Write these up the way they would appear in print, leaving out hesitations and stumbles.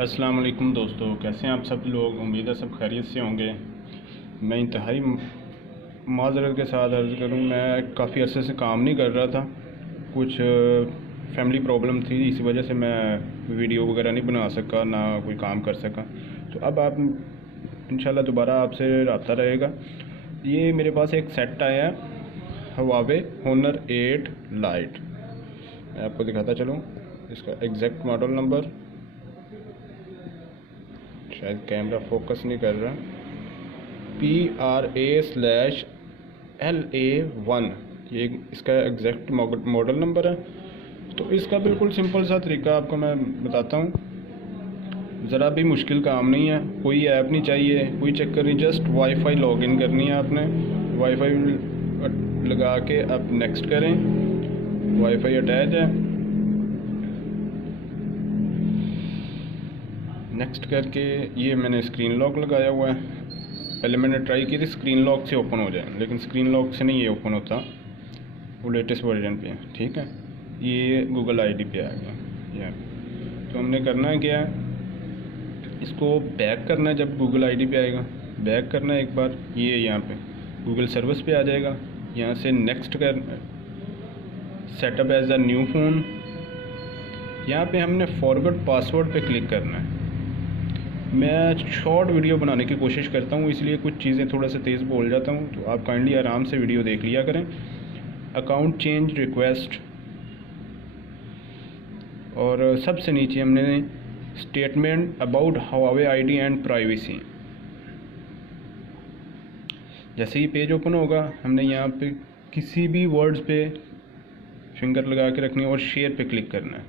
अस्सलाम वालेकुम दोस्तों, कैसे हैं आप सब लोग। उम्मीद है सब खैरियत से होंगे। मैं इंतहाई माज़रत के साथ अर्ज़ करूँ, मैं काफ़ी अरसे से काम नहीं कर रहा था। कुछ फैमिली प्रॉब्लम थी, इसी वजह से मैं वीडियो वगैरह नहीं बना सका, ना कोई काम कर सका। तो अब आप इंशाल्लाह दोबारा आपसे रब्ता रहेगा। ये मेरे पास एक सेट आया है, Huawei Honor 8 लाइट। मैं आपको दिखाता चलूँ इसका एग्जैक्ट मॉडल नंबर। शायद कैमरा फोकस नहीं कर रहा। PRA/LA1 ये इसका एग्जैक्ट मॉडल नंबर है। तो इसका बिल्कुल सिंपल सा तरीका आपको मैं बताता हूँ। ज़रा भी मुश्किल काम नहीं है, कोई ऐप नहीं चाहिए, कोई चक्कर नहीं। जस्ट वाईफाई लॉगिन करनी है आपने। वाईफाई लगा के आप नेक्स्ट करें, वाईफाई अटैच है। नेक्स्ट करके ये मैंने स्क्रीन लॉक लगाया हुआ है। पहले मैंने ट्राई की थी स्क्रीन लॉक से ओपन हो जाए, लेकिन स्क्रीन लॉक से नहीं ये ओपन होता। वो लेटेस्ट वर्जन पे है, ठीक है। ये गूगल आईडी पे आ गया ये। तो हमने करना क्या है, इसको बैक करना है। जब गूगल आईडी पे आएगा बैक करना है एक बार। ये यहाँ पे गूगल सर्विस पे आ जाएगा। यहाँ से नेक्स्ट कर setup as a new phone. यहाँ पे हमने फॉरगॉट पासवर्ड पे क्लिक करना है। मैं शॉर्ट वीडियो बनाने की कोशिश करता हूँ, इसलिए कुछ चीज़ें थोड़ा सा तेज़ बोल जाता हूँ, तो आप काइंडली आराम से वीडियो देख लिया करें। अकाउंट चेंज रिक्वेस्ट, और सबसे नीचे हमने statement about Huawei ID and privacy. जैसे ही पेज ओपन होगा, हमने यहाँ पे किसी भी वर्ड्स पे फिंगर लगा के रखनी है और शेयर पे क्लिक करना है।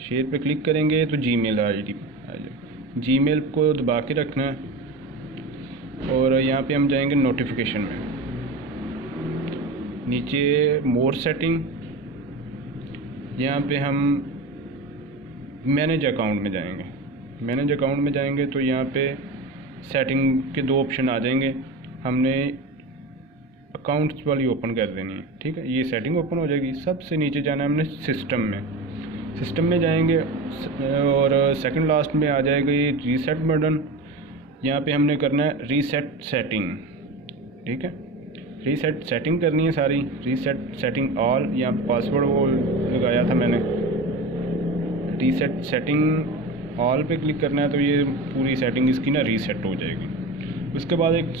शेयर पे क्लिक करेंगे तो जीमेल आईडी आ जाएगी। जीमेल को दबा के रखना है और यहाँ पे हम जाएंगे नोटिफिकेशन में। नीचे मोर सेटिंग, यहाँ पे हम मैनेज अकाउंट में जाएंगे। मैनेज अकाउंट में जाएंगे तो यहाँ पे सेटिंग के दो ऑप्शन आ जाएंगे। हमने अकाउंट्स वाली ओपन कर देनी है, ठीक है। ये सेटिंग ओपन हो जाएगी। सबसे नीचे जाना है हमने सिस्टम में। सिस्टम में जाएंगे और सेकंड लास्ट में आ जाएगा ये रीसेट बटन। यहाँ पे हमने करना है रीसेट सेटिंग, ठीक है। रीसेट सेटिंग करनी है सारी। रीसेट सेटिंग ऑल, यहाँ पासवर्ड वो लगाया था मैंने। रीसेट सेटिंग ऑल पे क्लिक करना है तो ये पूरी सेटिंग इसकी ना रीसेट हो जाएगी। उसके बाद एक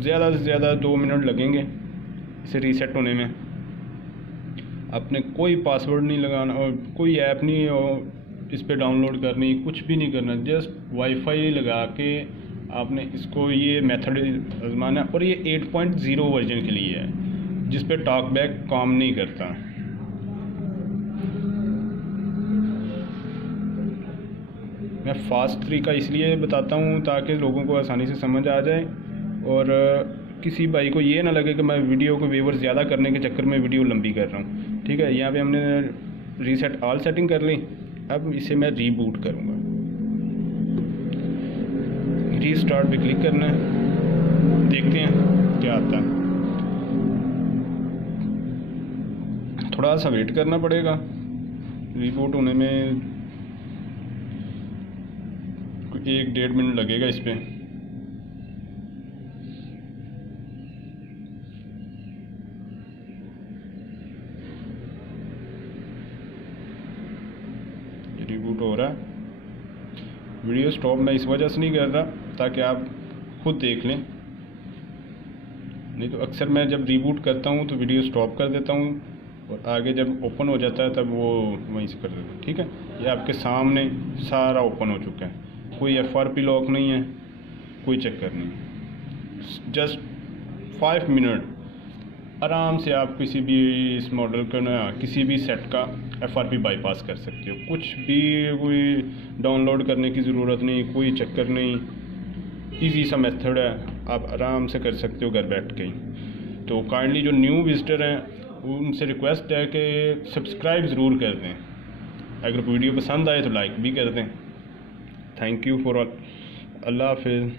ज़्यादा से ज़्यादा 2 मिनट लगेंगे इसे रीसेट होने में। आपने कोई पासवर्ड नहीं लगाना और कोई ऐप नहीं और इस पर डाउनलोड करनी, कुछ भी नहीं करना। जस्ट वाईफाई लगा के आपने इसको ये मेथड आजमाना। और ये 8.0 वर्जन के लिए है, जिस पे टॉक बैक काम नहीं करता। मैं फास्ट तरीका इसलिए बताता हूँ ताकि लोगों को आसानी से समझ आ जाए और किसी भाई को ये ना लगे कि मैं वीडियो को व्यूअर ज़्यादा करने के चक्कर में वीडियो लंबी कर रहा हूँ, ठीक है। यहाँ पे हमने रीसेट ऑल सेटिंग कर ली। अब इसे मैं रीबूट करूँगा। रीस्टार्ट पे क्लिक करना है, देखते हैं क्या आता है। थोड़ा सा वेट करना पड़ेगा, रीबूट होने में 1-1.5 मिनट लगेगा इस पर। रिबूट हो रहा है। वीडियो स्टॉप मैं इस वजह से नहीं कर रहा ताकि आप खुद देख लें, नहीं तो अक्सर मैं जब रिबूट करता हूँ तो वीडियो स्टॉप कर देता हूँ और आगे जब ओपन हो जाता है तब वो वहीं से कर देता हूँ, ठीक है। ये आपके सामने सारा ओपन हो चुका है। कोई FRP लॉक नहीं है, कोई चक्कर नहीं। जस्ट 5 मिनट आराम से आप किसी भी इस मॉडल का ना किसी भी सेट का FRP बाईपास कर सकते हो। कुछ भी कोई डाउनलोड करने की ज़रूरत नहीं, कोई चक्कर नहीं। इजी सा मेथड है, आप आराम से कर सकते हो घर बैठ के ही। तो काइंडली जो न्यू विजिटर हैं उनसे रिक्वेस्ट है कि सब्सक्राइब ज़रूर कर दें। अगर वीडियो पसंद आए तो लाइक भी कर दें। Thank you for all. अल्लाह हाफिज़।